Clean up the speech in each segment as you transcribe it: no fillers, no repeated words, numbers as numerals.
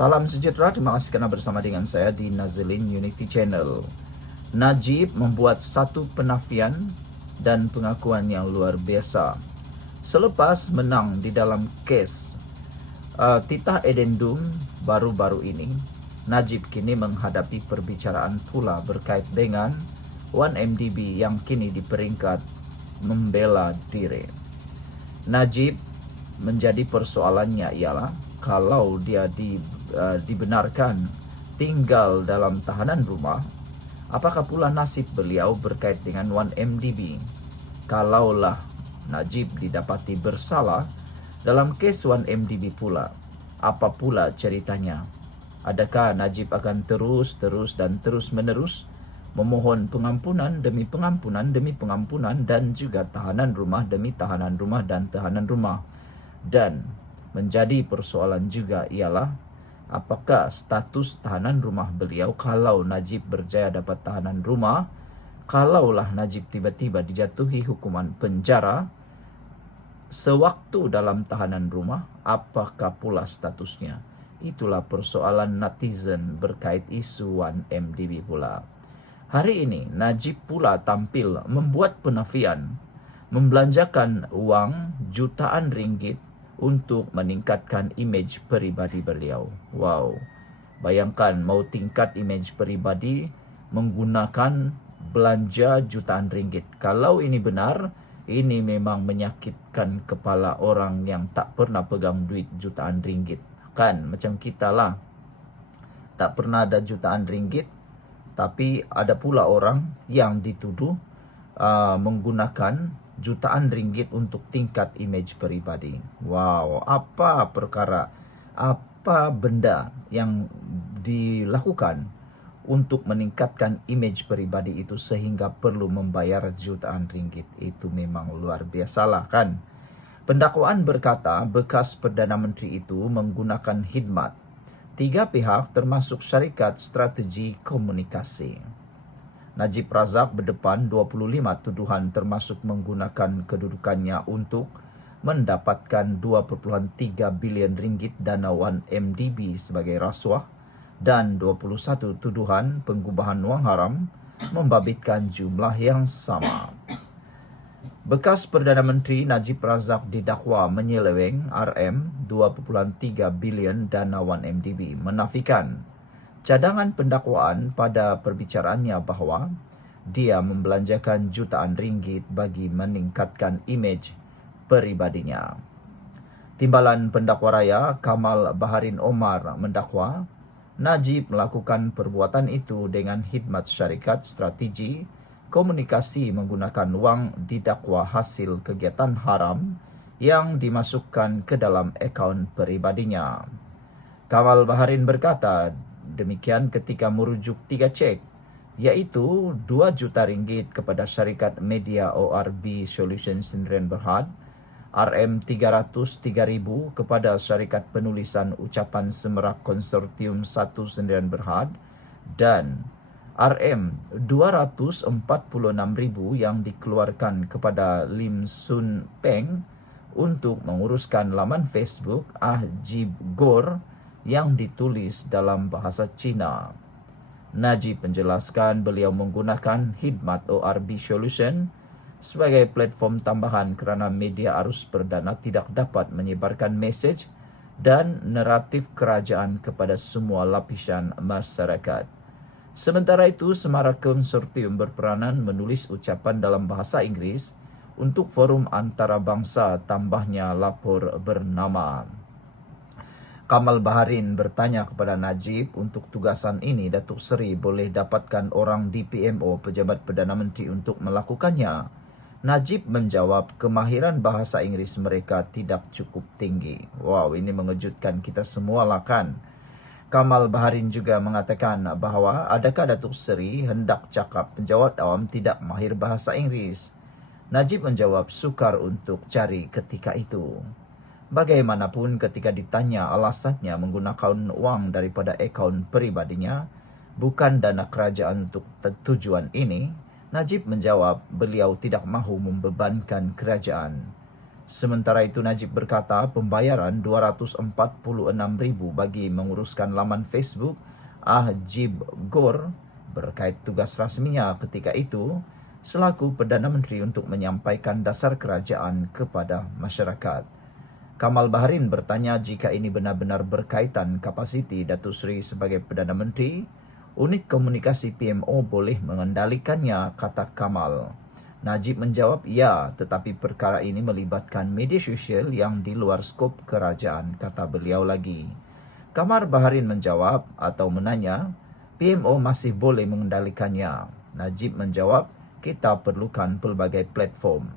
Salam sejahtera, terima kasih kerana bersama dengan saya di Nazilin Unity Channel. Najib membuat satu penafian dan pengakuan yang luar biasa. Selepas menang di dalam kes titah edendum baru-baru ini, Najib kini menghadapi perbicaraan pula berkait dengan 1MDB yang kini di peringkat membela diri. Najib menjadi persoalannya ialah kalau dia dibenarkan tinggal dalam tahanan rumah, apakah pula nasib beliau berkait dengan 1MDB? Kalaulah Najib didapati bersalah dalam kes 1MDB pula, apa pula ceritanya? Adakah Najib akan terus menerus memohon pengampunan demi pengampunan demi pengampunan dan juga tahanan rumah demi tahanan rumah dan tahanan rumah? Dan menjadi persoalan juga ialah apakah status tahanan rumah beliau kalau Najib berjaya dapat tahanan rumah, kalaulah Najib tiba-tiba dijatuhi hukuman penjara sewaktu dalam tahanan rumah, apakah pula statusnya? Itulah persoalan netizen berkait isu 1MDB pula. Hari ini Najib pula tampil membuat penafian, membelanjakan uang jutaan ringgit untuk meningkatkan imej peribadi beliau. Wow, bayangkan mau tingkat imej peribadi menggunakan belanja jutaan ringgit. Kalau ini benar, ini memang menyakitkan kepala orang yang tak pernah pegang duit jutaan ringgit. Kan macam kita lah, tak pernah ada jutaan ringgit, tapi ada pula orang yang dituduh menggunakan jutaan ringgit untuk tingkat imej peribadi. Wow, apa perkara, apa benda yang dilakukan untuk meningkatkan imej peribadi itu sehingga perlu membayar jutaan ringgit? Itu memang luar biasalah kan. Pendakwaan berkata bekas Perdana Menteri itu menggunakan khidmat 3 pihak termasuk syarikat strategi komunikasi. Najib Razak berdepan 25 tuduhan termasuk menggunakan kedudukannya untuk mendapatkan 2.3 bilion ringgit dana 1MDB sebagai rasuah dan 21 tuduhan pengubahan wang haram membabitkan jumlah yang sama. Bekas Perdana Menteri Najib Razak didakwa menyeleweng RM2.3 bilion dana 1MDB, menafikan cadangan pendakwaan pada perbicaraannya bahawa dia membelanjakan jutaan ringgit bagi meningkatkan imej peribadinya. Timbalan pendakwa raya Kamal Baharin Omar mendakwa Najib melakukan perbuatan itu dengan khidmat syarikat strategi komunikasi menggunakan wang didakwa hasil kegiatan haram yang dimasukkan ke dalam akaun peribadinya. Kamal Baharin berkata demikian ketika merujuk 3 cek, iaitu 2 juta ringgit kepada syarikat media ORB Solutions Sdn Bhd, RM303,000 kepada syarikat penulisan ucapan Semerak Konsortium 1 Sdn Bhd, dan RM246,000 yang dikeluarkan kepada Lim Sun Peng untuk menguruskan laman Facebook Ajib Gor yang ditulis dalam bahasa Cina. Najib menjelaskan beliau menggunakan khidmat ORB Solution sebagai platform tambahan kerana media arus perdana tidak dapat menyebarkan mesej dan naratif kerajaan kepada semua lapisan masyarakat. Sementara itu, Semarak Konsortium berperanan menulis ucapan dalam bahasa Inggeris untuk forum antarabangsa, tambahnya lapor bernama. Kamal Baharin bertanya kepada Najib untuk tugasan ini Datuk Seri boleh dapatkan orang di PMO Pejabat Perdana Menteri untuk melakukannya. Najib menjawab kemahiran bahasa Inggeris mereka tidak cukup tinggi. Wow, ini mengejutkan kita semua lah kan. Kamal Baharin juga mengatakan bahawa adakah Datuk Seri hendak cakap penjawat awam tidak mahir bahasa Inggeris. Najib menjawab sukar untuk cari ketika itu. Bagaimanapun ketika ditanya alasannya menggunakan wang daripada akaun peribadinya, bukan dana kerajaan untuk tujuan ini, Najib menjawab beliau tidak mahu membebankan kerajaan. Sementara itu Najib berkata pembayaran Rp246,000 bagi menguruskan laman Facebook Ajib Gor berkait tugas rasminya ketika itu selaku Perdana Menteri untuk menyampaikan dasar kerajaan kepada masyarakat. Kamal Baharin bertanya jika ini benar-benar berkaitan kapasiti Datuk Seri sebagai Perdana Menteri, unit komunikasi PMO boleh mengendalikannya, kata Kamal. Najib menjawab, ya, tetapi perkara ini melibatkan media sosial yang di luar skop kerajaan, kata beliau lagi. Kamal Baharin menjawab atau menanya, PMO masih boleh mengendalikannya. Najib menjawab, kita perlukan pelbagai platform.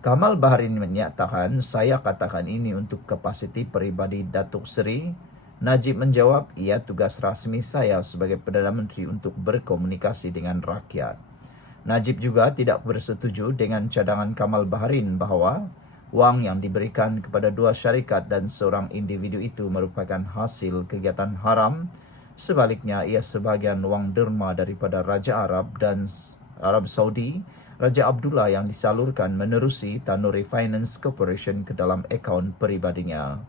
Kamal Baharin menyatakan, saya katakan ini untuk kapasiti peribadi Datuk Seri. Najib menjawab, ia tugas rasmi saya sebagai Perdana Menteri untuk berkomunikasi dengan rakyat. Najib juga tidak bersetuju dengan cadangan Kamal Baharin bahawa wang yang diberikan kepada dua syarikat dan seorang individu itu merupakan hasil kegiatan haram. Sebaliknya, ia sebahagian wang derma daripada Raja Arab dan Arab Saudi, Raja Abdullah, yang disalurkan menerusi Tanuri Finance Corporation ke dalam akaun peribadinya.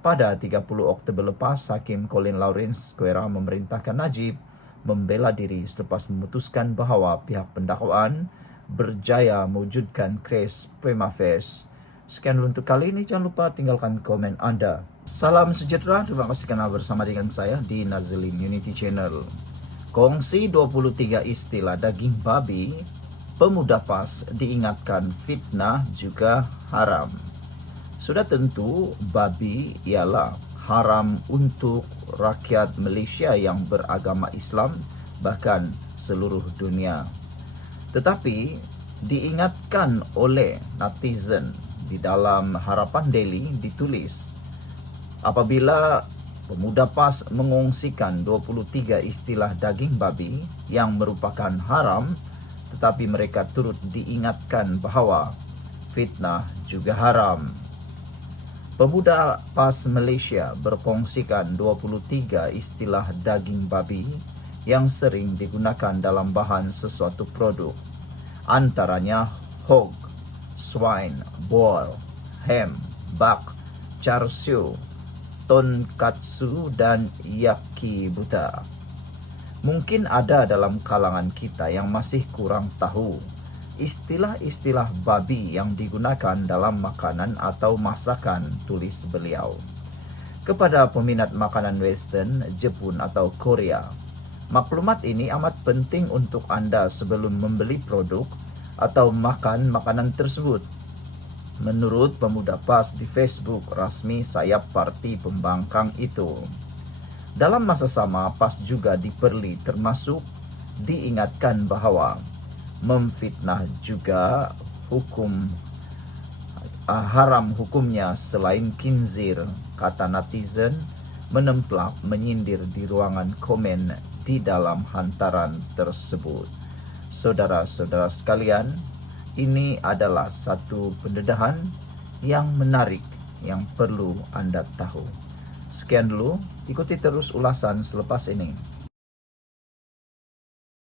Pada 30 Oktober lepas, Hakim Colin Lawrence Square memerintahkan Najib membela diri selepas memutuskan bahawa pihak pendakwaan berjaya mewujudkan kes prima facie. Sekian untuk kali ini, jangan lupa tinggalkan komen anda. Salam sejahtera, terima kasih kerana bersama dengan saya di Nazilin Unity Channel. Kongsi 23 istilah daging babi, pemuda PAS diingatkan fitnah juga haram. Sudah tentu babi ialah haram untuk rakyat Malaysia yang beragama Islam, bahkan seluruh dunia. Tetapi diingatkan oleh netizen di dalam Harapan Daily ditulis, apabila pemuda PAS mengongsikan 23 istilah daging babi yang merupakan haram, tetapi mereka turut diingatkan bahawa fitnah juga haram. Pemuda PAS Malaysia berkongsikan 23 istilah daging babi yang sering digunakan dalam bahan sesuatu produk. Antaranya hog, swine, boar, ham, bak, char siu, tonkatsu dan yakibuta. Mungkin ada dalam kalangan kita yang masih kurang tahu istilah-istilah babi yang digunakan dalam makanan atau masakan, tulis beliau. Kepada peminat makanan Western, Jepun atau Korea, maklumat ini amat penting untuk anda sebelum membeli produk atau makan makanan tersebut. Menurut pemuda PAS di Facebook rasmi sayap parti pembangkang itu. Dalam masa sama, PAS juga diperli termasuk diingatkan bahawa memfitnah juga haram hukumnya selain khinzir, kata netizen menemplak menyindir di ruangan komen di dalam hantaran tersebut. Saudara-saudara sekalian, ini adalah satu pendedahan yang menarik yang perlu anda tahu. Sekian dulu, ikuti terus ulasan selepas ini.